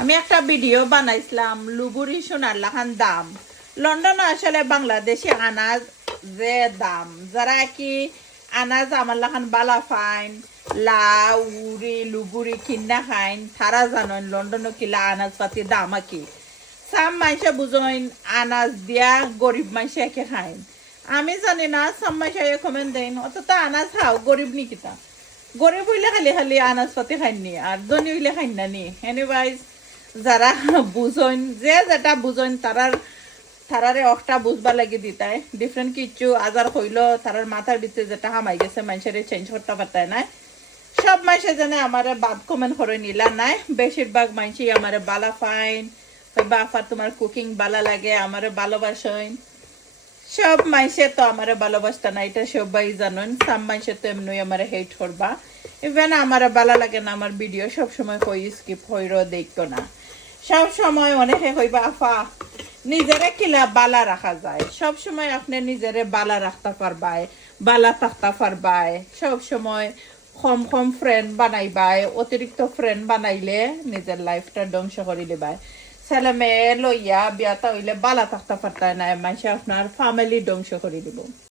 আমি একটা ভিডিও বানাইছিলাম লুবুরি সোনার লাখান দাম লন্ডনে আসলে বাংলাদেশি আনাজ যে দাম যারা কি আনাজ আমার লাখান বালা ফাইন লাউ উড়ি লুবুরি কিনা খাইন তারা জানেন লন্ডনে কিলা আনাজ পাতি দাম কি সাম মাইসে বুঝইন আনাজ দিয়া গরিব মাইসে একে খাইন আমি জানি না সাম মাইসে কমেন্ট দেন অত তো আনাজ খাও গরিব নি কিতা গরিব হইলে খালি খালি আনাজ পাতি খাইনি আর ধনী হইলে খাইন না নি এনিওয়াইজ যারা বুঝইন যে যেটা বুঝইন তারারে অকটা বুঝবা লাগি দিতাই ডিফারেন্ট কিছু আজার হইল তারার মাথার ভিতরে যেটা হামাই গেছে মানুষের চেঞ্জ করতে পারতায় নাই সব মানুষে জানে আমারে বাদ কমেন্ট করে নিলা নাই বেশিরভাগ মানুষই আমারে বালা ফাইন বা আফা তোমার কুকিং বালা লাগে আমারে ভালোবাসেন সব মানুষে তো আমারে ভালোবাসতা না এটা সবাই জানেন সব মানুষে তো এমনি আমারে হেট করবা ইভেন আমারে ভালো লাগে না আমার ভিডিও সব সময় কই স্কিপ হইরো দেখতো না সব সময় অনেকে হইবা আফা নিজেরে কিলা বালা রাখা যায় সব সময় আপনি নিজেরে বালা রাখতে পারবাই বালা থাকতে পারবাই সব সময় কম কম ফ্রেন্ড বানাইবাই অতিরিক্ত ফ্রেন্ড বানাইলে নিজের লাইফটা ধ্বংস করে দিবাই ছেলে মেয়ে লইয়া বিয়াটা হইলে বালা থাকতে পারতায় না মানুষ আপনার ফ্যামিলি ধ্বংস করে দিব